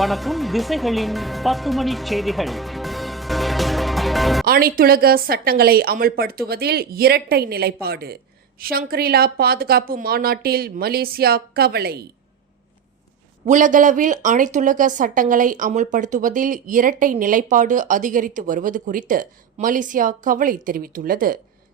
வணக்கம். திசைகளின் 10 மணி செய்திகள். அனைத்துலக சட்டங்களை அமல்படுத்துவதில் இரட்டை நிலைப்பாடு. ஷங்க்ரிலா பாதுகாப்பு மாநாட்டில் மலேசியா கவலை. உலகளவில் அனைத்துலக சட்டங்களை அமல்படுத்துவதில் இரட்டை நிலைப்பாடு அதிகரித்து வருவது குறித்து மலேசியா கவலை தெரிவித்துள்ளது.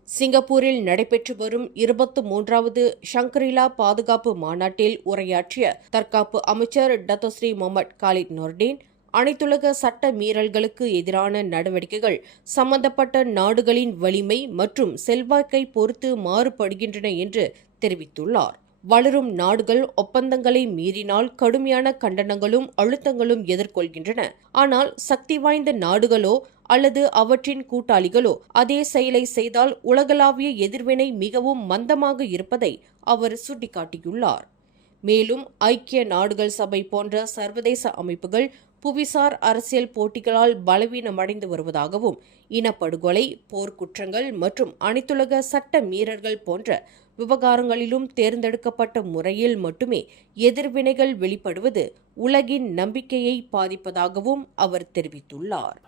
சிங்கப்பூரில் நடைபெற்று வரும் 23வது ஷங்க்ரிலா பாதுகாப்பு மாநாட்டில் உரையாற்றிய தற்காப்பு அமைச்சர் டத்தோஸ்ரீ முகமது காலித் நூர்டின், அனைத்துலக சட்ட மீறல்களுக்கு எதிரான நடவடிக்கைகள் சம்பந்தப்பட்ட நாடுகளின் வலிமை மற்றும் செல்வாக்கை பொறுத்து மாறுபடுகின்றன என்று தெரிவித்துள்ளார். வளரும் நாடுகள் ஒப்பந்தங்களை மீறினால் கடுமையான கண்டனங்களும் அழுத்தங்களும் எதிர்கொள்கின்றன. ஆனால் சக்தி வாய்ந்த நாடுகளோ அல்லது அவற்றின் கூட்டாளிகளோ அதே செயலை செய்தால் உலகளாவிய எதிர்வினை மிகவும் மந்தமாக இருப்பதை அவர் சுட்டிக்காட்டியுள்ளார். மேலும் ஐக்கிய நாடுகள் சபை போன்ற சர்வதேச அமைப்புகள் புவிசார் அரசியல் போட்டிகளால் பலவீனமடைந்து வருவதாகவும், இனப்படுகொலை, போர்க்குற்றங்கள் மற்றும் அனைத்துலக சட்ட மீறல்கள் போன்ற விவகாரங்களிலும் தேர்ந்தெடுக்கப்பட்ட முறையில் மட்டுமே எதிர்வினைகள் வெளிப்படுவது உலகின் நம்பிக்கையை பாதிப்பதாகவும் அவர் தெரிவித்துள்ளார்.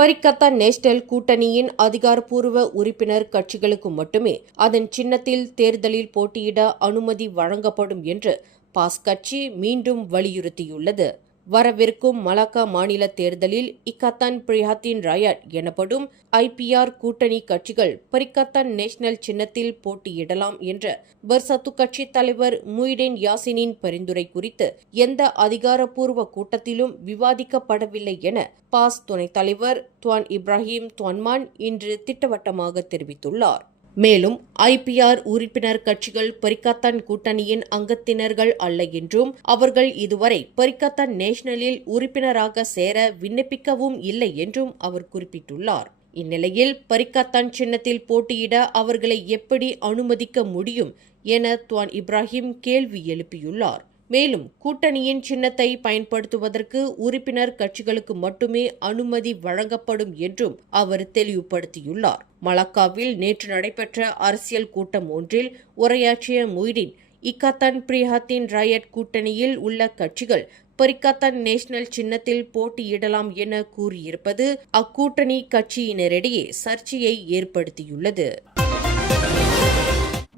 பரிக்கத்தான் நேஷனல் கூட்டணியின் அதிகாரப்பூர்வ உறுப்பினர் கட்சிகளுக்கு மட்டுமே அதன் சின்னத்தில் தேர்தலில் போட்டியிட அனுமதி வழங்கப்படும் என்று பாஸ் கட்சி மீண்டும் வலியுறுத்தியுள்ளது. வரவிருக்கும் மலாக்கா மாநில தேர்தலில் இக்கத்தான் பிரிஹாத்தின் ராயட் எனப்படும் IPR கூட்டணி கட்சிகள் பரிக்கத்தான் நேஷனல் சின்னத்தில் போட்டியிடலாம் என்ற பெர்சத்து கட்சி தலைவர் முய்டின் யாசினின் பரிந்துரை குறித்து எந்த அதிகாரப்பூர்வ கூட்டத்திலும் விவாதிக்கப்படவில்லை என பாஸ் துணைத் தலைவர் துவான் இப்ராஹிம் துவான்மான் இன்று திட்டவட்டமாக தெரிவித்துள்ளார். மேலும் IPR உறுப்பினர் கட்சிகள் பரிக்கத்தான் கூட்டணியின் அங்கத்தினர்கள் அல்ல என்றும், அவர்கள் இதுவரை பரிக்கத்தான் நேஷனலில் உறுப்பினராக சேர விண்ணப்பிக்கவும் இல்லை என்றும் அவர் குறிப்பிட்டுள்ளார். இந்நிலையில் பரிக்கத்தான் சின்னத்தில் போட்டியிட அவர்களை எப்படி அனுமதிக்க முடியும் என துவான் இப்ராஹிம் கேள்வி எழுப்பியுள்ளார். மேலும் கூட்டணியின் சின்னத்தை பயன்படுத்துவதற்கு உறுப்பினர் கட்சிகளுக்கு மட்டுமே அனுமதி வழங்கப்படும் என்றும் அவர் தெளிவுபடுத்தியுள்ளார். மலாக்காவில் நேற்று நடைபெற்ற அரசியல் கூட்டம் ஒன்றில் உரையாற்றிய முய்டின், இக்கத்தான் பிரிஹாத்தின் ராயட் கூட்டணியில் உள்ள கட்சிகள் பரிக்கத்தான் நேஷனல் சின்னத்தில் போட்டியிடலாம் என கூறியிருப்பது அக்கூட்டணி கட்சியினரிடையே சர்ச்சையை ஏற்படுத்தியுள்ளது.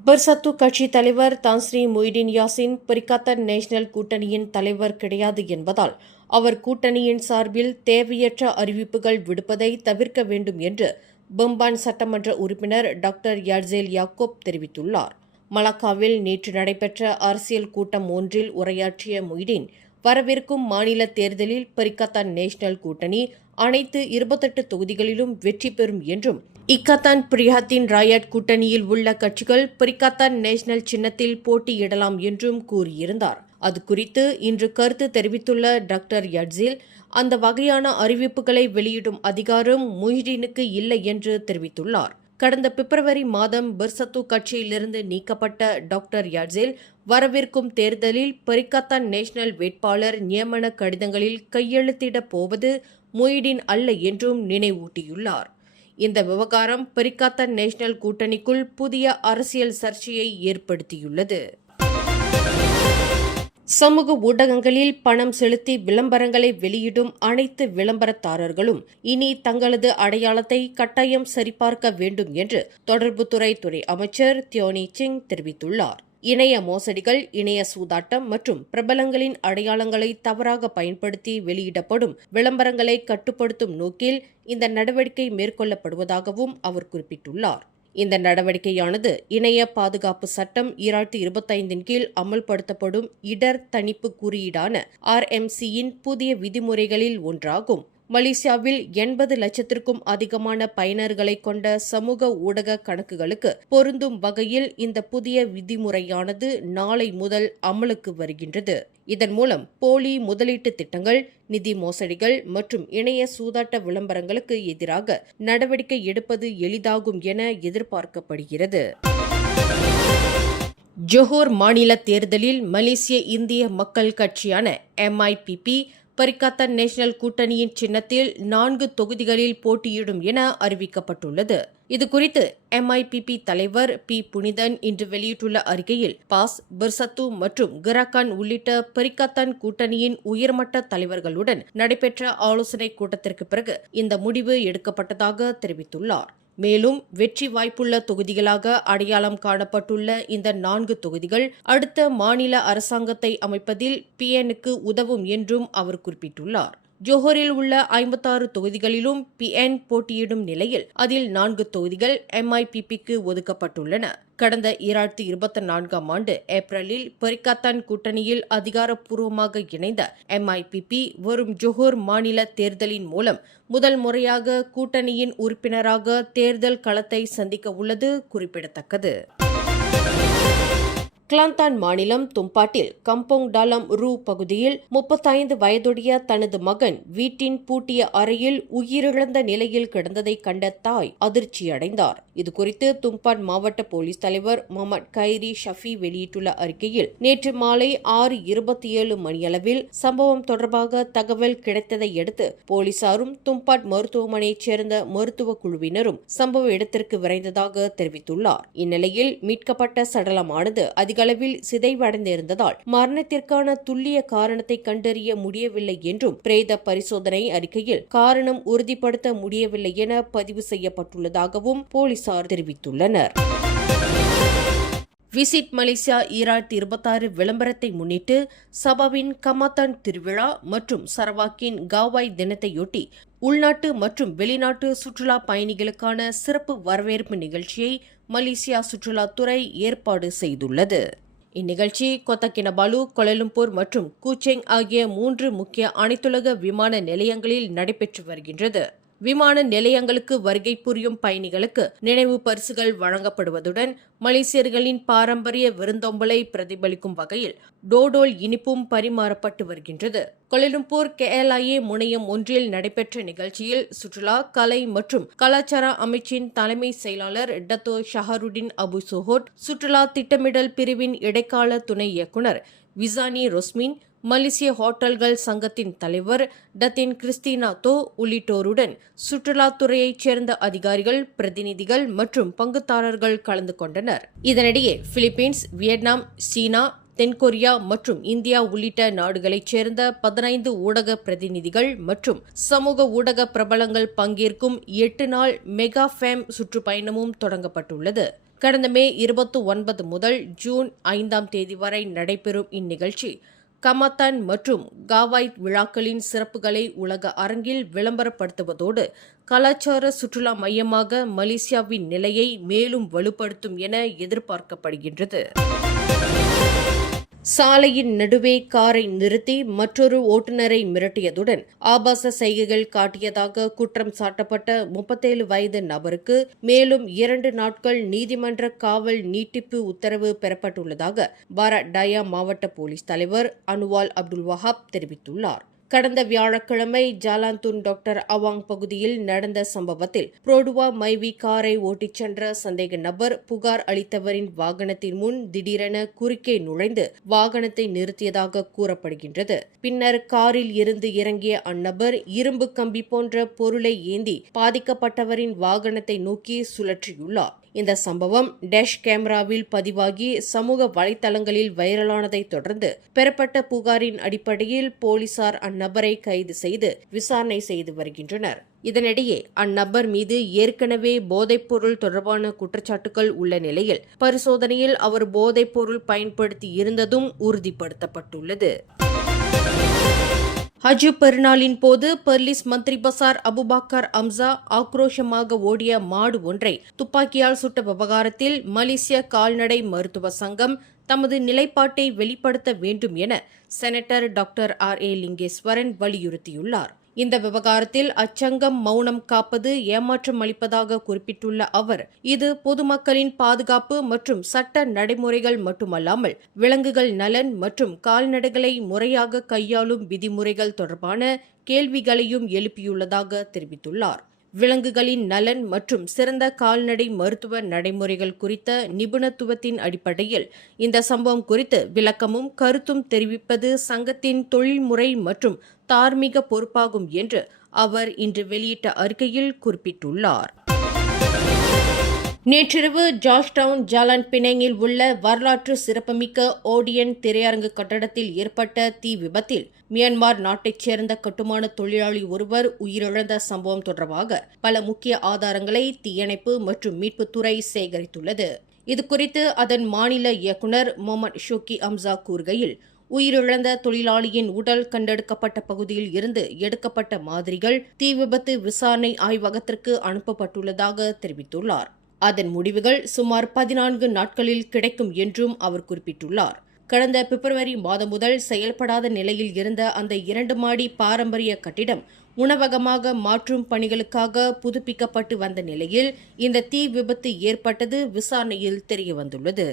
பெர்சத்து கட்சி தலைவர் தான்ஸ்ரீ முய்டின் யாசின் பரிக்கத்தான் நேஷனல் கூட்டணியின் தலைவர் கிடையாது என்பதால் அவர் கூட்டணியின் சார்பில் தேவையற்ற அறிவிப்புகள் விடுப்பதை தவிர்க்க வேண்டும் என்று பெம்பான் சட்டமன்ற உறுப்பினர் டாக்டர் யாட்சேல் யாக்கோப் தெரிவித்துள்ளார். மலாக்காவில் நேற்று நடைபெற்ற அரசியல் கூட்டம் ஒன்றில் உரையாற்றிய முய்டின், வரவிருக்கும் மாநில தேர்தலில் பரிக்கத்தான் நேஷனல் கூட்டணி அனைத்து 28 தொகுதிகளிலும் வெற்றி பெறும் என்றும், இக்கத்தான் பிரிஹாத்தின் ராயட் கூட்டணியில் உள்ள கட்சிகள் பரிக்கத்தான் நேஷனல் சின்னத்தில் போட்டியிடலாம் என்றும் கூறியிருந்தார். அது குறித்து இன்று கருத்து தெரிவித்துள்ள டாக்டர் யாட்சேல், அந்த வகையான அறிவிப்புகளை வெளியிடும் அதிகாரம் முய்டினுக்கு இல்லை என்று தெரிவித்துள்ளார். கடந்த பிப்ரவரி மாதம் பெர்சத்து கட்சியிலிருந்து நீக்கப்பட்ட டாக்டர் யாட்சேல் வரவிருக்கும் தேர்தலில் பரிக்கத்தான் நேஷனல் வேட்பாளர் நியமன கடிதங்களில் கையெழுத்திடப் போவது முய்டின் அல்ல என்றும் நினைவூட்டியுள்ளார். இந்த விவகாரம் பரிக்கத்தான் நேஷனல் கூட்டணிக்குள் புதிய அரசியல் சர்ச்சையை ஏற்படுத்தியுள்ளது. சமூக ஊடகங்களில் பணம் செலுத்தி விளம்பரங்களை வெளியிடும் அனைத்து விளம்பரதாரர்களும் இனி தங்களது அடையாளத்தை கட்டாயம் சரிபார்க்க வேண்டும் என்று தொடர்புத்துறை துறை அமைச்சர் தியோனி சிங் தெரிவித்துள்ளார். இணைய மோசடிகள், இணைய சூதாட்டம் மற்றும் பிரபலங்களின் அடையாளங்களை தவறாக பயன்படுத்தி வெளியிடப்படும் விளம்பரங்களை கட்டுப்படுத்தும் நோக்கில் இந்த நடவடிக்கை மேற்கொள்ளப்படுவதாகவும் அவர் குறிப்பிட்டுள்ளார். இந்த நடவடிக்கையானது இணைய பாதுகாப்பு சட்டம் 2025 கீழ் அமல்படுத்தப்படும் இடர் தணிப்பு குறியீடான RMCயின் புதிய விதிமுறைகளில் ஒன்றாகும். மலேசியாவில் 80 லட்சத்திற்கும் அதிகமான பயனர்களை கொண்ட சமூக ஊடக கணக்குகளுக்கு பொருந்தும் வகையில் இந்த புதிய விதிமுறையானது நாளை முதல் அமலுக்கு வருகின்றது. இதன் மூலம் போலி முதலீட்டு திட்டங்கள், நிதி மோசடிகள் மற்றும் இணைய சூதாட்ட விளம்பரங்களுக்கு எதிராக நடவடிக்கை எடுப்பது எளிதாகும் என எதிர்பார்க்கப்படுகிறது. ஜொஹோர் மாநில தேர்தலில் மலேசிய இந்திய மக்கள் கட்சியான MIPP பரிக்காத்தன் நேஷனல் கூட்டணியின் சின்னத்தில் 4 தொகுதிகளில் போட்டியிடும் என அறிவிக்கப்பட்டுள்ளது. இதுகுறித்து MIPP தலைவர் பி. புனிதன் இன்று வெளியிட்டுள்ள அறிக்கையில் பாஸ், பெர்சத்து மற்றும் கராகான் உள்ளிட்ட பரிக்காத்தன் கூட்டணியின் உயர்மட்ட தலைவர்களுடன் நடைபெற்ற ஆலோசனைக் கூட்டத்திற்கு பிறகு இந்த முடிவு எடுக்கப்பட்டதாக தெரிவித்துள்ளார். மேலும் வெற்றி வாய்ப்புள்ள தொகுதிகளாக அடையாளம் காணப்பட்டுள்ள இந்த 4 தொகுதிகள் அடுத்த மாநில அரசாங்கத்தை அமைப்பதில் PNக்கு உதவும் என்றும் அவர் குறிப்பிட்டுள்ளார். ஜோஹரில் உள்ள 56 தொகுதிகளிலும் PN போட்டியிடும் நிலையில் அதில் 4 தொகுதிகள் MIPPக்கு ஒதுக்கப்பட்டுள்ளன. கடந்த 2024ஆம் ஆண்டு ஏப்ரலில் பரிக்காத்தன் கூட்டணியில் அதிகாரப்பூர்வமாக இணைந்த MIPP வரும் ஜோஹர் மாநில தேர்தலின் மூலம் முதல் முறையாக கூட்டணியின் உறுப்பினராக தேர்தல் களத்தை சந்திக்க உள்ளது குறிப்பிடத்தக்கது. கிளாந்தான் மாநிலம் தும்பாட்டில் கம்போங் டாலம் ரூ பகுதியில் 35 வயதுடைய தனது மகன் வீட்டின் பூட்டிய அறையில் உயிரிழந்த நிலையில் கிடந்ததை கண்ட தாய் அதிர்ச்சியடைந்தார். இதுகுறித்து தும்பாட் மாவட்ட போலீஸ் தலைவர் முகமது கைரி ஷஃபி வெளியிட்டுள்ள அறிக்கையில் நேற்று மாலை 6:27 மணியளவில் சம்பவம் தொடர்பாக தகவல் கிடைத்ததை அடுத்து போலீசாரும் தும்பாட் மருத்துவமனையைச் சேர்ந்த மருத்துவ குழுவினரும் சம்பவ இடத்திற்கு விரைந்ததாக தெரிவித்துள்ளார். இந்நிலையில் மீட்கப்பட்ட சடலமானது அளவில் சிதைவடைந்திருந்ததால் மரணத்திற்கான துல்லிய காரணத்தை கண்டறிய முடியவில்லை என்றும் பிரேத பரிசோதனை அறிக்கையில் காரணம் உறுதிப்படுத்த முடியவில்லை என பதிவு செய்யப்பட்டுள்ளதாகவும் போலீசார் தெரிவித்துள்ளனர். விசிட் மலேசியா 2026 விளம்பரத்தை முன்னிட்டு சபாவின் கமாத்தான் திருவிழா மற்றும் சரவாக்கின் காவாய் தினத்தையொட்டி உள்நாட்டு மற்றும் வெளிநாட்டு சுற்றுலா பயணிகளுக்கான சிறப்பு வரவேற்பு நிகழ்ச்சியை மலேசியா சுற்றுலாத்துறை ஏற்பாடு செய்துள்ளது. இந்நிகழ்ச்சி கொத்த கினபாலு, கோலாலம்பூர் மற்றும் கூச்செங் ஆகிய 3 முக்கிய அனைத்துலக விமான நிலையங்களில் நடைபெற்று வருகின்றது. விமான நிலையங்களுக்கு வருகை புரியும் பயணிகளுக்கு நினைவு பரிசுகள் வழங்கப்படுவதுடன் மலேசியர்களின் பாரம்பரிய விருந்தோம்பலை பிரதிபலிக்கும் வகையில் டோடோல் இனிப்பும் பரிமாறப்பட்டு வருகின்றது. கோலாலம்பூர் KLIA முனையம் ஒன்றில் நடைபெற்ற நிகழ்ச்சியில் சுற்றுலா, கலை மற்றும் கலாச்சார அமைச்சின் தலைமை செயலாளர் டத்தோ ஷஹருடின் அபு சுஹோட், சுற்றுலா திட்டமிடல் பிரிவின் இடைக்கால துணை இயக்குநர் விசானி ரொஸ்மின், மலேசிய ஹோட்டல்கள் சங்கத்தின் தலைவர் டத்தின் கிறிஸ்டினா தோ உள்ளிட்டோருடன் சுற்றுலாத்துறையைச் சேர்ந்த அதிகாரிகள், பிரதிநிதிகள் மற்றும் பங்குதாரர்கள் கலந்து கொண்டனர். இதனிடையே பிலிப்பீன்ஸ், வியட்நாம், சீனா, தென்கொரியா மற்றும் இந்தியா உள்ளிட்ட நாடுகளைச் சேர்ந்த 15 ஊடக பிரதிநிதிகள் மற்றும் சமூக ஊடக பிரபலங்கள் பங்கேற்கும் 8 நாள் மெகா ஃபேம் சுற்றுப்பயணமும் தொடங்கப்பட்டுள்ளது. கடந்த மே 29 முதல் ஜூன் 5ஆம் தேதி வரை நடைபெறும் இந்நிகழ்ச்சி கமாத்தான் மற்றும் காவாய் விழாக்களின் சிறப்புகளை உலக அரங்கில் விளம்பரப்படுத்துவதோடு கலாச்சார சுற்றுலா மையமாக மலேசியாவின் நிலையை மேலும் வலுப்படுத்தும் என எதிர்பார்க்கப்படுகின்றது. சாலையின் நடுவே காரை நிறுத்தி மற்றொரு ஓட்டுநரை மிரட்டியதுடன் ஆபாச செய்கைகள் காட்டியதாக குற்றம் சாட்டப்பட்ட 37 வயது நபருக்கு மேலும் 2 நாட்கள் நீதிமன்ற காவல் நீட்டிப்பு உத்தரவு பெறப்பட்டுள்ளதாக பாரட் டயா மாவட்ட போலீஸ் தலைவர் அனுவால் அப்துல் வஹாப் தெரிவித்துள்ளார். கடந்த வியாழக்கிழமை ஜாலாந்துன் டாக்டர் அவாங் பகுதியில் நடந்த சம்பவத்தில் புரோடுவா மைவி காரை ஓட்டிச் சென்ற சந்தேக நபர் புகார் அளித்தவரின் வாகனத்தின் முன் திடீரென குறுக்கே நுழைந்து வாகனத்தை நிறுத்தியதாக கூறப்படுகின்றது. பின்னர் காரில் இருந்து இறங்கிய அந்நபர் இரும்பு கம்பி போன்ற பொருளை ஏந்தி பாதிக்கப்பட்டவரின் வாகனத்தை நோக்கி சுழற்றியுள்ளார். இந்த சம்பவம் டேஷ் கேமராவில் பதிவாகி சமூக வலைதளங்களில் வைரலானதை தொடர்ந்து பெறப்பட்ட புகாரின் அடிப்படையில் போலீசார் அந்நபரை கைது செய்து விசாரணை செய்து வருகின்றனர். இதனிடையே அந்நபர் மீது ஏற்கனவே போதைப்பொருள் தொடர்பான குற்றச்சாட்டுகள் உள்ள நிலையில் பரிசோதனையில் அவர் போதைப்பொருள் பயன்படுத்தி இருந்ததும் உறுதிப்படுத்தப்பட்டுள்ளது. ஹஜ் பெருநாளின் போது பெர்லிஸ் மந்திரி பசார் அபுபாக்கர் அம்சா ஆக்ரோஷமாக ஓடிய மாடு ஒன்றை துப்பாக்கியால் சுட்ட விவகாரத்தில் மலேசிய கால்நடை மருத்துவ சங்கம் தமது நிலைப்பாட்டை வெளிப்படுத்த வேண்டும் என செனட்டர் டாக்டர் R.A. லிங்கேஸ்வரன் வலியுறுத்தியுள்ளார். இந்த விவகாரத்தில் அச்சங்கம் மௌனம் காப்பது ஏமாற்றம் அளிப்பதாக குறிப்பிட்டுள்ள அவர், இது பொதுமக்களின் பாதுகாப்பு மற்றும் சட்ட நடைமுறைகள் மட்டுமல்லாமல் விலங்குகள் நலன் மற்றும் கால்நடைகளை முறையாக கையாளும் விதிமுறைகள் தொடர்பான கேள்விகளையும் எழுப்பியுள்ளதாக தெரிவித்துள்ளார். விலங்குகளின் நலன் மற்றும் சிறந்த கால்நடை மருத்துவ நடைமுறைகள் குறித்த நிபுணத்துவத்தின் அடிப்படையில் இந்த சம்பவம் குறித்து விளக்கமும் கருத்தும் தெரிவிப்பது சங்கத்தின் தொழில்முறை மற்றும் தார்மீக பொறுப்பாகும் என்று அவர் இன்று வெளியிட்ட அறிக்கையில் குறிப்பிட்டுள்ளார். நேற்றிரவு ஜார்ஜ்டவுன் ஜாலான் பினாங்கில் உள்ள வரலாற்று சிறப்புமிக்க ஓடியன் திரையரங்கு கட்டடத்தில் ஏற்பட்ட தீ விபத்தில் மியான்மர் நாட்டைச் சேர்ந்த கட்டுமான தொழிலாளி ஒருவர் உயிரிழந்த சம்பவம் தொடர்பாக பல முக்கிய ஆதாரங்களை தீயணைப்பு மற்றும் மீட்புத்துறை சேகரித்துள்ளது. இதுகுறித்து அதன் மாநில இயக்குநர் முகமது ஷோக்கி அம்சா கூறுகையில், உயிரிழந்த தொழிலாளியின் உடல் கண்டெடுக்கப்பட்ட பகுதியில் இருந்து எடுக்கப்பட்ட மாதிரிகள் தீ விபத்து விசாரணை ஆய்வகத்திற்கு அனுப்பப்பட்டுள்ளதாக தெரிவித்துள்ளார். அதன் முடிவுகள் சுமார் 14 நாட்களில் கிடைக்கும் என்றும் அவர் குறிப்பிட்டுள்ளார். கடந்த பிப்ரவரி மாதம் முதல் செயல்படாத நிலையில் இருந்த அந்த 2 மாடி பாரம்பரிய கட்டிடம் உணவகமாக மாற்றும் பணிகளுக்காக புதுப்பிக்கப்பட்டு வந்த நிலையில் இந்த தீ விபத்து ஏற்பட்டது விசாரணையில் தெரியவந்துள்ளது.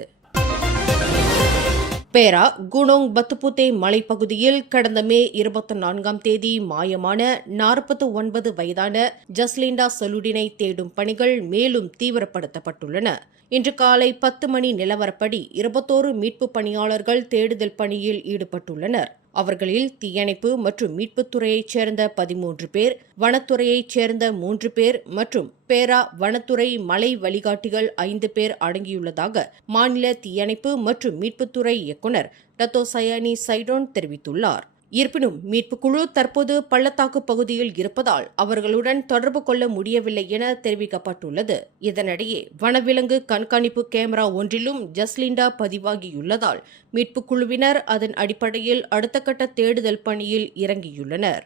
பேரா குனோங் பத்துபுத்தே மலைப்பகுதியில் கடந்த மே 24ஆம் தேதி மாயமான 49 வயதான ஜஸ்லிண்டா சலுடினை தேடும் பணிகள் மேலும் தீவிரப்படுத்தப்பட்டுள்ளன. இன்று காலை 10 மணி நிலவரப்படி 21 மீட்புப் பணியாளர்கள் தேடுதல் பணியில் ஈடுபட்டுள்ளனர். அவர்களில் தீயணைப்பு மற்றும் மீட்புத்துறையைச் சேர்ந்த 13 பேர், வனத்துறையைச் சேர்ந்த 3 பேர் மற்றும் பேரா வனத்துறை மலை வழிகாட்டிகள் 5 பேர் அடங்கியுள்ளதாக மாநில தீயணைப்பு மற்றும் மீட்புத்துறை இயக்குநர் டத்தோ சயானி சைடோன் தெரிவித்துள்ளார். இருப்பினும் மீட்புக்குழு தற்போது பள்ளத்தாக்கு பகுதியில் இருப்பதால் அவர்களுடன் தொடர்பு கொள்ள முடியவில்லை என தெரிவிக்கப்பட்டுள்ளது. இதனிடையே வனவிலங்கு கண்காணிப்பு கேமரா ஒன்றிலும் ஜஸ்லிண்டா பதிவாகியுள்ளதால் மீட்புக்குழுவினர் அதன் அடிப்படையில் அடுத்த கட்ட தேடுதல் பணியில் இறங்கியுள்ளனர்.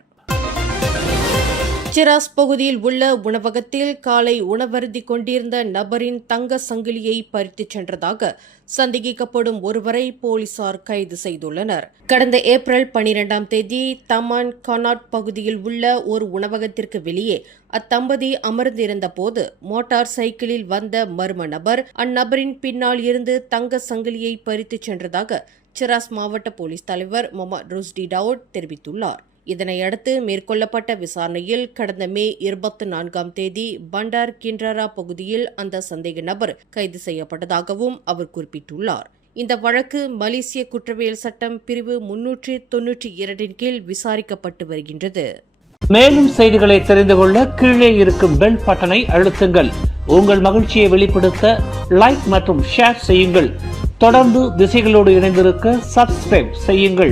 சிராஸ் பகுதியில் உள்ள உணவகத்தில் காலை உணவருந்திக் கொண்டிருந்த நபரின் தங்க சங்கிலியை பறித்துச் சென்றதாக சந்தேகிக்கப்படும் ஒருவரை போலீசார் கைது செய்துள்ளனர். கடந்த ஏப்ரல் 12ஆம் தேதி தமான் கனாட் பகுதியில் உள்ள ஒரு உணவகத்திற்கு வெளியே அத்தம்பதி அமர்ந்திருந்த போது மோட்டார் சைக்கிளில் வந்த மர்ம நபர் அந்நபரின் பின்னால் இருந்து தங்க சங்கிலியை பறித்துச் சென்றதாக சிராஸ் மாவட்ட போலீஸ் தலைவர் முகமது ருஸ்டி டவுட் தெரிவித்துள்ளார். இதனையடுத்து மேற்கொள்ளப்பட்ட விசாரணையில் கடந்த மே 24ஆம் தேதி பண்டார் கிண்ட்ரா பகுதியில் அந்த சந்தேக நபர் கைது செய்யப்பட்டதாகவும் அவர் குறிப்பிட்டுள்ளார். இந்த வழக்கு மலேசிய குற்றவியல் சட்டம் பிரிவு 392 கீழ் விசாரிக்கப்பட்டு வருகின்றது. மேலும் செய்திகளை தெரிந்து கொள்ள கீழே இருக்கும் பெல் பட்டனை அழுத்துங்கள். உங்கள் மகிழ்ச்சியை வெளிப்படுத்த லைக் மற்றும் ஷேர் செய்யுங்கள். தொடர்ந்து திசைகளோடு இணைந்திருக்க சப்ஸ்கிரைப் செய்யுங்கள்.